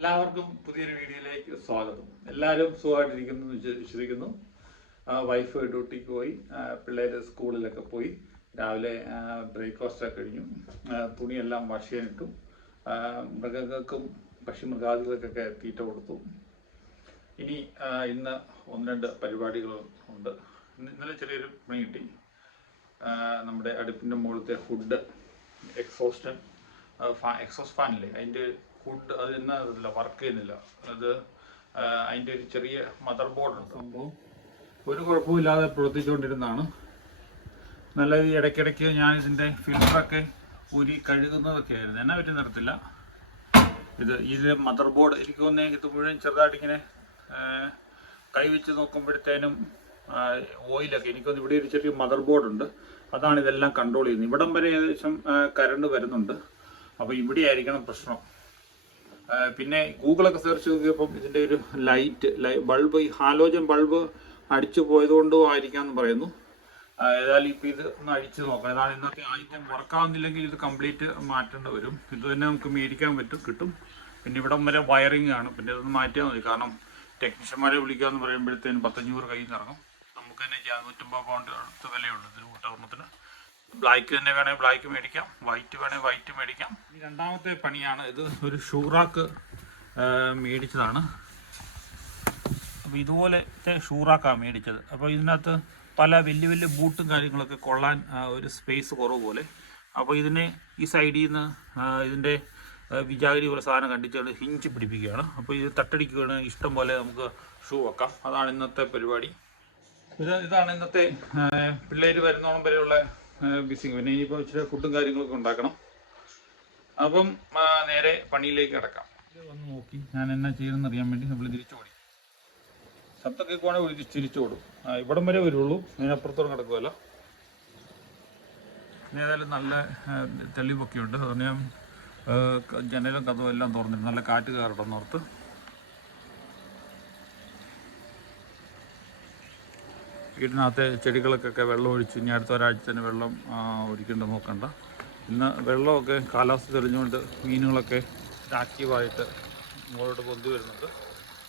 എല്ലാവർക്കും പുതിയൊരു വീഡിയോയിലേക്ക് സ്വാഗതം. എല്ലാവരും സുഖമായിട്ടിരിക്കുന്നു വിശ്വസിക്കുന്നു. വൈഫ് ഡ്യൂട്ടിക്ക് പോയി. പിള്ളേർ സ്കൂളിലൊക്കെ പോയി. രാവിലെ ബ്രേക്ക്ഫാസ്റ്റ് ഒക്കെ കഴിഞ്ഞു. തുണിയെല്ലാം വാഷ് ചെയ്യാനിട്ടു. മൃഗങ്ങൾക്കും പക്ഷി മൃഗാദികൾക്കൊക്കെ തീറ്റ കൊടുത്തു. ഇനി ഇന്ന് ഒന്ന് രണ്ട് പരിപാടികൾ ഉണ്ട്. ഇന്ന് ഇന്നലെ ചെറിയൊരു പണി കിട്ടി. നമ്മുടെ അടുപ്പിന്റെ മുകളിലത്തെ ഫുഡ് എക്സോസ്റ്റൻ എക്സോസ്റ്റ് ഫാനില്ലേ? അതിന്റെ ഫുഡ് അത് എന്നല്ല വർക്ക് ചെയ്യുന്നില്ല. അത് അതിന്റെ ഒരു ചെറിയ മദർ ബോർഡ് ഉണ്ട്. സംഭവം ഒരു കുഴപ്പമില്ലാതെ പ്രവർത്തിച്ചുകൊണ്ടിരുന്നതാണ്. നല്ല ഈ ഇടയ്ക്കിടയ്ക്ക് ഞാൻ ഇതിന്റെ ഫിൽറ്ററൊക്കെ ഊരി കഴുകുന്നതൊക്കെ ആയിരുന്നു. എന്നാ പറ്റി നിർത്തില്ല ഇത് ഇത് മദർ ബോർഡ് എനിക്ക് തോന്നുന്നത് ഇത് മുഴുവൻ ചെറുതായിട്ട് ഇങ്ങനെ കൈവച്ച് നോക്കുമ്പോഴത്തേനും ഓയിലൊക്കെ എനിക്കൊന്ന് ഇവിടെ ഒരു ചെറിയ മദർ ബോർഡ് ഉണ്ട്. അതാണ് ഇതെല്ലാം കൺട്രോൾ ചെയ്യുന്നത്. ഇവിടം വരെ ഏകദേശം കരണ്ട് വരുന്നുണ്ട്. അപ്പോൾ ഇവിടെ ആയിരിക്കണം പ്രശ്നം. പിന്നെ ഗൂഗിളൊക്കെ സെർച്ച് നോക്കിയപ്പം ഇതിന്റെ ഒരു ലൈറ്റ് ലൈ ബൾബ് ഈ ഹാലോജൻ ബൾബ് അടിച്ചു പോയതുകൊണ്ടും ആയിരിക്കാം എന്ന് പറയുന്നു ഏതായാലും ഇപ്പം ഇത് ഒന്ന് അഴിച്ച് നോക്കാം. ഏതാണ് ഇന്നത്തെ ആദ്യം വർക്കാവുന്നില്ലെങ്കിൽ ഇത് കംപ്ലീറ്റ് മാറ്റേണ്ടി വരും. ഇത് തന്നെ നമുക്ക് മേടിക്കാൻ പറ്റും കിട്ടും. പിന്നെ ഇവിടം വരെ വയറിംഗ് ആണ്. പിന്നെ ഇതൊന്ന് മാറ്റിയാൽ മതി. കാരണം ടെക്നീഷ്യന്മാരെ വിളിക്കാമെന്ന് പറയുമ്പോഴത്തേനും പത്തഞ്ഞൂറ് കയ്യിൽ നിന്ന് ഇറങ്ങും നമുക്ക് തന്നെ ചെയ്യാം. നൂറ്റമ്പത് പൗണ്ട് അടുത്ത വിലയുള്ളൂ ഇതിന് കൂട്ടവർണത്തിന് ബ്ലാക്ക് തന്നെ വേണേൽ ബ്ലാക്ക് മേടിക്കാം. വൈറ്റ് വേണേൽ വൈറ്റ് മേടിക്കാം. രണ്ടാമത്തെ പണിയാണ്. ഇത് ഒരു ഷൂറാക്ക് മേടിച്ചതാണ്. അപ്പോൾ ഇതുപോലത്തെ ഷൂറാക്കാണ് മേടിച്ചത്. അപ്പോൾ ഇതിനകത്ത് പല വലിയ വലിയ ബൂട്ടും കാര്യങ്ങളൊക്കെ കൊള്ളാൻ ഒരു സ്പേസ് കുറവ് പോലെ. അപ്പോൾ ഇതിനെ ഈ സൈഡിൽ നിന്ന് ഇതിന്റെ വിചാരി പോലെ സാധനം കണ്ടിച്ചുകൊണ്ട് ഹിഞ്ച് പിടിപ്പിക്കുകയാണ്. അപ്പോൾ ഇത് തട്ടടിക്കുകയാണ്. ഇഷ്ടം പോലെ നമുക്ക് ഷൂ വെക്കാം. അതാണ് ഇന്നത്തെ പരിപാടി. ഇത് ഇതാണ് ഇന്നത്തെ പിള്ളേർ വരുന്നോളം വരെയുള്ള ബിസിങ് പിന്നെ ഇനിയിപ്പോൾ ഇച്ചിരി ഫുഡും കാര്യങ്ങളൊക്കെ ഉണ്ടാക്കണം. അപ്പം നേരെ പണിയിലേക്ക് കിടക്കാം. വന്ന് നോക്കി. ഞാൻ എന്നാ ചെയ്യണമെന്ന് അറിയാൻ വേണ്ടി നമ്മൾ തിരിച്ചോടി ശബ്ദം കേൾക്കുവാണെങ്കിൽ തിരിച്ചോടും ആ ഇവിടം വരെ വരുള്ളൂ. അതിനപ്പുറത്തോളം കിടക്കുമല്ല പിന്നെ ഏതായാലും നല്ല തെളിവൊക്കെ ഉണ്ട് അതുകൊണ്ട് ഞാൻ ജനലും കഥവും എല്ലാം തുറന്നിട്ടുണ്ട്. നല്ല കാറ്റ് കയറട്ടെ ഓർത്ത് വീടിനകത്തെ ചെടികൾക്കൊക്കെ വെള്ളം ഒഴിച്ച്. ഇനി അടുത്ത ഒരാഴ്ച തന്നെ വെള്ളം ഒഴിക്കേണ്ട നോക്കണ്ട. ഇന്ന് വെള്ളമൊക്കെ കാലാവസ്ഥ തെളിഞ്ഞുകൊണ്ട് മീനുകളൊക്കെ ആക്റ്റീവായിട്ട് മുകളോട്ട് പൊന്തി വരുന്നുണ്ട്.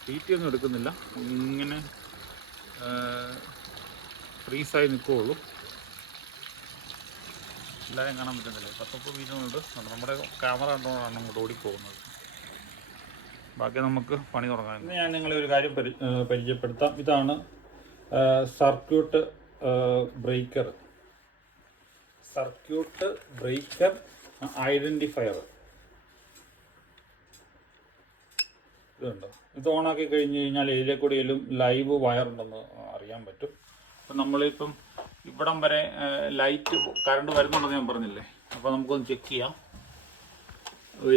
തീറ്റയൊന്നും എടുക്കുന്നില്ല. ഇങ്ങനെ ഫ്രീസായി നിൽക്കുകയുള്ളൂ എല്ലാവരെയും കാണാൻ പറ്റുന്നില്ല? പത്തൊമ്പത് മീനുകളുണ്ട്. നമ്മുടെ ക്യാമറ കണ്ടുകൊണ്ടാണ് അങ്ങോട്ട് ഓടിപ്പോകുന്നത്. ബാക്കി നമുക്ക് പണി തുടങ്ങാം. ഇന്ന് ഞാൻ നിങ്ങളെ ഒരു കാര്യം പരി പരിചയപ്പെടുത്താം. ഇതാണ് circuit breaker. Circuit breaker identifier ഇതുണ്ടോ? ഇത് ഓണാക്കി കഴിഞ്ഞ് കഴിഞ്ഞാൽ ഇതിലെ കൂടിയും ലൈവ് വയർ ഉണ്ടെന്ന് അറിയാൻ പറ്റും. അപ്പം നമ്മളിപ്പം ഇവിടം വരെ ലൈറ്റ് കറണ്ട് വരുന്നുണ്ടെന്ന് ഞാൻ പറഞ്ഞില്ലേ? അപ്പോൾ നമുക്കൊന്ന് ചെക്ക് ചെയ്യാം.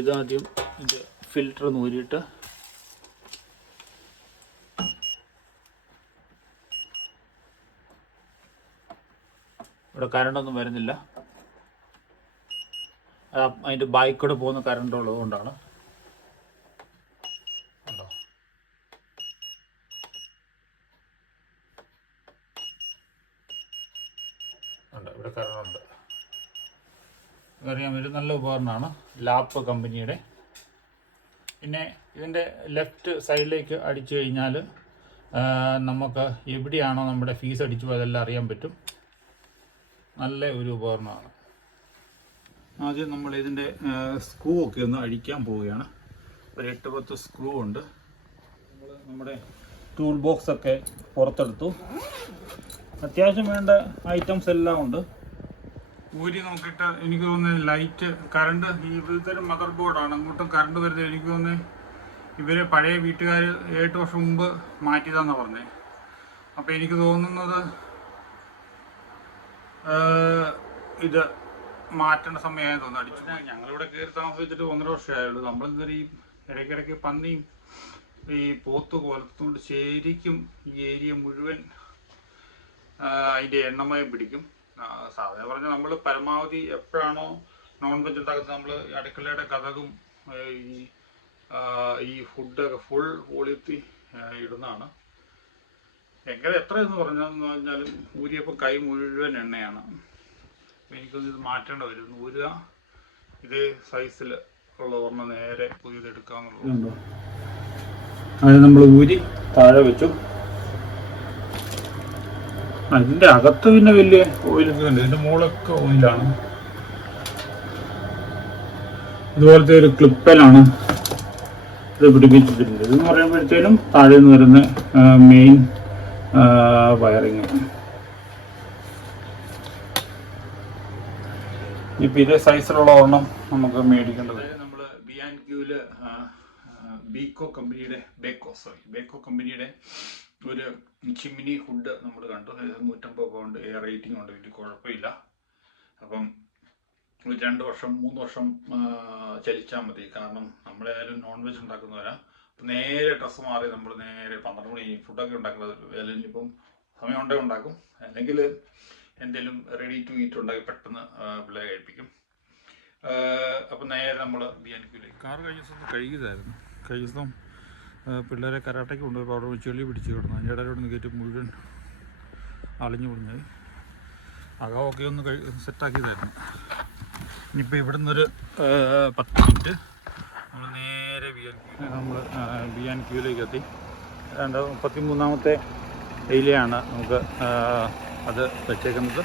ഇതാദ്യം ഇത് ഫിൽറ്റർ നൂരിയിട്ട് ഇവിടെ കറണ്ടൊന്നും വരുന്നില്ല. അത് അതിന്റെ ബാക്കിൽ പോകുന്ന കറണ്ട് ഉള്ളതുകൊണ്ടാണ് ഉണ്ടോ? ഇവിടെ ഒരു നല്ല ഉപകരണമാണ്. ലാപ്പ് കമ്പനിയുടെ. പിന്നെ ഇതിന്റെ ലെഫ്റ്റ് സൈഡിലേക്ക് അടിച്ചു കഴിഞ്ഞാൽ നമുക്ക് എവിടെയാണോ നമ്മുടെ ഫീസ് അടിച്ചു പോയതെല്ലാം അറിയാൻ പറ്റും. നല്ല ഒരു ഉപകരണമാണ്. ആദ്യം നമ്മൾ ഇതിന്റെ സ്ക്രൂ ഒക്കെ ഒന്ന് അഴിക്കാൻ പോവുകയാണ്. ഒരു എട്ട് പത്ത് സ്ക്രൂ ഉണ്ട്. നമ്മൾ നമ്മുടെ ടൂൾ ബോക്സ് ഒക്കെ പുറത്തെടുത്തു. അത്യാവശ്യം വേണ്ട ഐറ്റംസ് എല്ലാം ഉണ്ട്. ഊരി നോക്കിയിട്ട് എനിക്ക് തോന്നുന്നത് ലൈറ്റ് കറണ്ട് ഈ ഇതൊരു മദർ ബോർഡാണ് അങ്ങോട്ടും കറണ്ട് വരുന്നത്. എനിക്ക് തോന്നുന്നത് ഇവർ പഴയ വീട്ടുകാർ ഏഴ് വർഷം മുമ്പ് മാറ്റിയതാണെന്നാണ് പറഞ്ഞത് അപ്പോൾ എനിക്ക് തോന്നുന്നത് ഇത് മാറ്റണ സമയമായി തോന്നുന്നു അടിച്ചു ഞങ്ങളിവിടെ കയറി താമസിച്ചിട്ട് ഒന്നര വർഷമായുള്ളൂ നമ്മൾ ഈ ഇടയ്ക്കിടയ്ക്ക് പന്നിയും ഈ പോത്ത് കൊലത്തുകൊണ്ട് ശരിക്കും ഈ ഏരിയ മുഴുവൻ അതിന്റെ എണ്ണമയം പിടിക്കും. സാധാരണ പറഞ്ഞാൽ നമ്മൾ പരമാവധി എപ്പോഴാണോ നോൺ വെജ് ഉണ്ടാക്കുന്നത് നമ്മൾ അടുക്കളയുടെ കഥകും ഈ ഈ ഫുഡൊക്കെ ഫുൾ ഓളിത്തി ഇടുന്നതാണ്. എങ്ങനെ എത്ര എന്ന് പറഞ്ഞാന്ന് പറഞ്ഞാലും ഊരിയപ്പോൾ കൈ മുഴുവൻ എണ്ണയാണ്. എനിക്കൊന്നും ഇത് മാറ്റേണ്ട വരും. ഊരുക. ഇതേ സൈസിൽ ഉള്ള ഒരെണ്ണം നേരെ പുതിയത് എടുക്കാന്നുള്ളത് അത് നമ്മൾ ഊരി താഴെ വെച്ചു. അതിന്റെ അകത്ത് പിന്നെ വലിയ ഓയിലൊക്കെ ഉണ്ട് ഇതിന്റെ മുകളൊക്കെ ഓയിലാണ് ഇതുപോലത്തെ ഒരു ക്ലിപ്പലാണ് ഇത് പിടിപ്പിച്ചിട്ടുണ്ട് ഇതെന്ന് പറയുമ്പോഴത്തേനും താഴെ നിന്ന് വരുന്ന മെയിൻ വയറിങ്. ഇപ്പം ഇതേ സൈസിലുള്ള ഒരെണ്ണം നമുക്ക് മേടിക്കേണ്ടത്. നമ്മൾ ബി ആൻഡ് ക്യൂൽ ബീക്കോ കമ്പനിയുടെ ബേക്കോ സോറി ബേക്കോ കമ്പനിയുടെ ഒരു ചിമ്മിനി ഹുഡ് നമ്മൾ കണ്ടു. നൂറ്റമ്പത് പൗണ്ട് എയർ റേറ്റിംഗ് ഉണ്ട്. വലിയ കുഴപ്പമില്ല. അപ്പം ഒരു രണ്ട് വർഷം മൂന്ന് വർഷം ചലിച്ചാൽ മതി. കാരണം നമ്മളായാലും നോൺ വെജ് ഉണ്ടാക്കുന്നവരാ. നേരെ ഡ്രസ്സ് മാറി നമ്മൾ നേരെ പന്ത്രണ്ട് മണി ഫുഡൊക്കെ ഉണ്ടാക്കുന്നത് അല്ലെങ്കിൽ ഇപ്പം സമയം ഉണ്ടേ ഉണ്ടാക്കും. അല്ലെങ്കിൽ എന്തെങ്കിലും റെഡി ടു ഈറ്റ് ഉണ്ടാക്കി പെട്ടെന്ന് പിള്ളേരെ കഴിപ്പിക്കും. അപ്പം നേരെ നമ്മൾ ബിയാനിക്കൂലേക്ക് കാർ കഴിഞ്ഞ ദിവസം കഴുകിയതായിരുന്നു. കഴിഞ്ഞ ദിവസം പിള്ളേരെ കരാട്ടയ്ക്ക് കൊണ്ടുപോയി അവിടെ ചെളി പിടിച്ചു കിടന്നു. അതിന്റെ ഇടയിലൂടെ കയറ്റി മുഴുവൻ അളിഞ്ഞു പൊളിഞ്ഞായി അകമൊക്കെ ഒന്ന് കഴി സെറ്റാക്കിയതായിരുന്നു ഇനിയിപ്പോൾ ഇവിടെ നിന്നൊരു പത്ത് മിനിറ്റ് നമ്മൾ നേരെ ബി എൻ ക്യൂ നമ്മൾ ബി ആൻ ക്യൂയിലേക്ക് എത്തി. രണ്ട് മുപ്പത്തി മൂന്നാമത്തെ ഏരിയയാണ് നമുക്ക് അത് വെച്ചേക്കുന്നത്.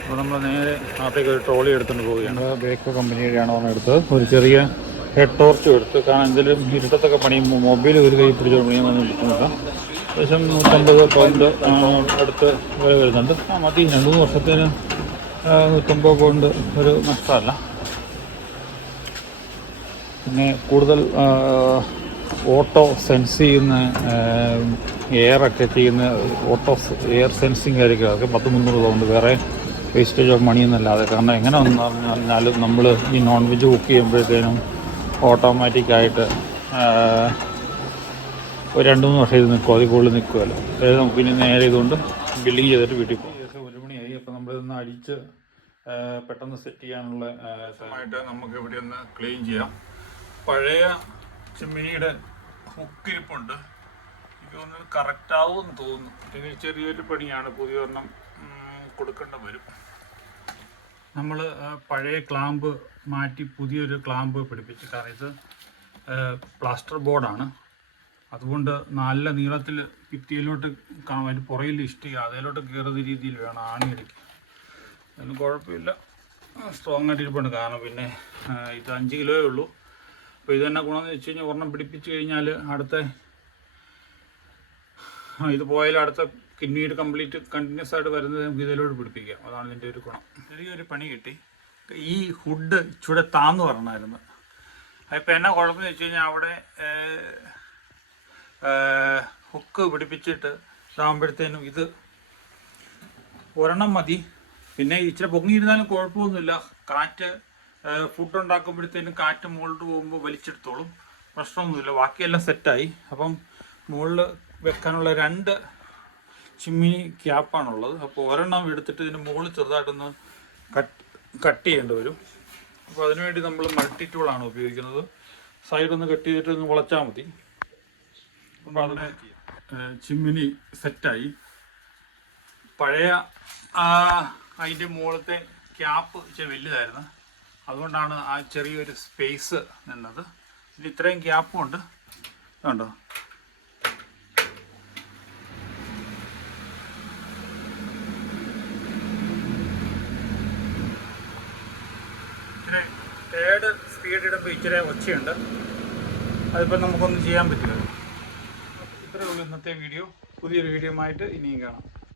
അപ്പോൾ നമ്മൾ നേരെ അകത്തേക്ക് ഒരു ട്രോളി എടുത്തുകൊണ്ട് പോവുകയാണ്. ബേക്കോ കമ്പനിയുടെയാണ് നമ്മൾ എടുത്തത്? ഒരു ചെറിയ ഹെഡ് ടോർച്ച് എടുത്ത് കാരണം എന്തെങ്കിലും ഇരുട്ടത്തൊക്കെ പണിയുമ്പോൾ മൊബൈൽ ഒരു കൈ പിടിച്ച് പണിയാമെന്ന് ബുദ്ധിമുട്ടാണ് ഏകദേശം നൂറ്റമ്പത് ആ, അടുത്ത് വില വരുന്നുണ്ട്. മതി. രണ്ട് മൂന്ന് വർഷത്തിന് നൂറ്റമ്പത് പൗണ്ട് ഒരു നഷ്ടമല്ല. പിന്നെ കൂടുതൽ ഓട്ടോ സെൻസ് ചെയ്യുന്ന എയർ ഒക്കെ ചെയ്യുന്ന ഓട്ടോ എയർ സെൻസിങ് ആയിരിക്കും. അതൊക്കെ പത്ത് മുന്നൂറ് പൗണ്ട് വേറെ വേസ്റ്റേജ് ഓഫ് മണി എന്നല്ലാതെ കാരണം എങ്ങനെ വന്നു പറഞ്ഞാലും നമ്മൾ ഈ നോൺ വെജ് കുക്ക് ചെയ്യുമ്പോഴത്തേനും ഓട്ടോമാറ്റിക്കായിട്ട് ഒരു രണ്ട് മൂന്ന് വർഷം ഇത് നിൽക്കും. അതിൽ കൂടുതൽ നിൽക്കുമല്ലോ. അതായത് നമുക്ക് ഇനി നേരെ ഇതുകൊണ്ട് ബില്ലിങ് ചെയ്തിട്ട് വീട്ടിൽ പോകും. ഏകദേശം ഒരു മണിയായി. അപ്പോൾ നമ്മളിതൊന്ന് അടിച്ച് പെട്ടെന്ന് സെറ്റ് ചെയ്യാനുള്ള സമയമായിട്ട് നമുക്ക് ഇവിടെ ഒന്ന് ക്ലീൻ ചെയ്യാം. പഴയ ചെമ്മിനിയുടെ ഹുക്കിരിപ്പുണ്ട് തോന്നുന്നത് കറക്റ്റ് ആവുമെന്ന് തോന്നുന്നു. ഇനി ചെറിയൊരു പണിയാണ്. പുതിയ ഒരെണ്ണം കൊടുക്കേണ്ട വരും. നമ്മൾ പഴയ ക്ലാമ്പ് മാറ്റി പുതിയൊരു ക്ലാമ്പ് പിടിപ്പിച്ച്. കാരണം ഇത് പ്ലാസ്റ്റർ ബോർഡാണ്. അതുകൊണ്ട് നല്ല നീളത്തിൽ ഭിത്തിയിലോട്ട് കാണാൻ അതിന്റെ പുറയിൽ ഇഷ്ടിക അതിലോട്ട് കയറുന്ന രീതിയിൽ വേണം ആണിയടിക്കുക അതിന് കുഴപ്പമില്ല. സ്ട്രോങ് ആയിട്ട് ഇരിപ്പുണ്ട്. കാരണം പിന്നെ ഇത് അഞ്ച് കിലോയേ ഉള്ളൂ. അപ്പോൾ ഇത് തന്നെ ഗുണമെന്ന് വെച്ച് കഴിഞ്ഞാൽ ഒരെണ്ണം പിടിപ്പിച്ച് കഴിഞ്ഞാൽ അടുത്ത ഇത് പോയാൽ അടുത്ത പിന്നീട് കംപ്ലീറ്റ് കണ്ടിന്യൂസ് ആയിട്ട് വരുന്നത് നമുക്ക് ഇതിലൂടെ പിടിപ്പിക്കാം. അതാണ് ഇതിന്റെ ഒരു ഗുണം. ചെറിയൊരു പണി കിട്ടി. ഈ ഹുഡ് ഇച്ചിരി താന്ന് പറഞ്ഞായിരുന്നു. അതിപ്പോൾ എന്നാ കുഴപ്പമെന്ന് വെച്ച് കഴിഞ്ഞാൽ അവിടെ ഹുക്ക് പിടിപ്പിച്ചിട്ട് ഇതാകുമ്പോഴത്തേനും ഇത് ഒരെണ്ണം മതി. പിന്നെ ഇച്ചിരി പൊങ്ങിയിരുന്നാലും കുഴപ്പമൊന്നുമില്ല. കാറ്റ് ഫുഡ് ഉണ്ടാക്കുമ്പോഴത്തേനും കാറ്റ് മുകളിലോട്ട് പോകുമ്പോൾ വലിച്ചെടുത്തോളും. പ്രശ്നമൊന്നുമില്ല. ബാക്കിയെല്ലാം സെറ്റായി അപ്പം മുകളിൽ വെക്കാനുള്ള രണ്ട് ചിമ്മിനി ക്യാപ്പാണുള്ളത് അപ്പോൾ ഒരെണ്ണം എടുത്തിട്ട് ഇതിന് മുകളിൽ ചെറുതായിട്ടൊന്ന് കട്ട് കട്ട് ചെയ്യേണ്ടി വരും. അപ്പോൾ അതിനുവേണ്ടി നമ്മൾ മൾട്ടി ടൂളാണ് ഉപയോഗിക്കുന്നത്. സൈഡൊന്ന് കട്ട് ചെയ്തിട്ട് ഒന്ന് വളച്ചാൽ മതി. അപ്പോൾ അതിനെ ചിമ്മിനി സെറ്റായി പഴയ അതിന്റെ മുകളിലത്തെ ക്യാപ്പ് ഇച്ചിരി വലുതായിരുന്നു. അതുകൊണ്ടാണ് ആ ചെറിയൊരു സ്പേസ് നിന്നത്. ഇതിൽ ഇത്രയും ഗ്യാപ്പും ഉണ്ട്. കണ്ടോ? ഇച്ചിരി തേർഡ് സ്പീഡ് ഇടുമ്പോൾ ഇച്ചിരി ഒച്ചയുണ്ട്. അതിപ്പോൾ നമുക്കൊന്നും ചെയ്യാൻ പറ്റില്ല ഇത്രയേ ഉള്ളൂ ഇന്നത്തെ വീഡിയോ പുതിയൊരു വീഡിയോ ആയിട്ട് ഇനിയും കാണാം.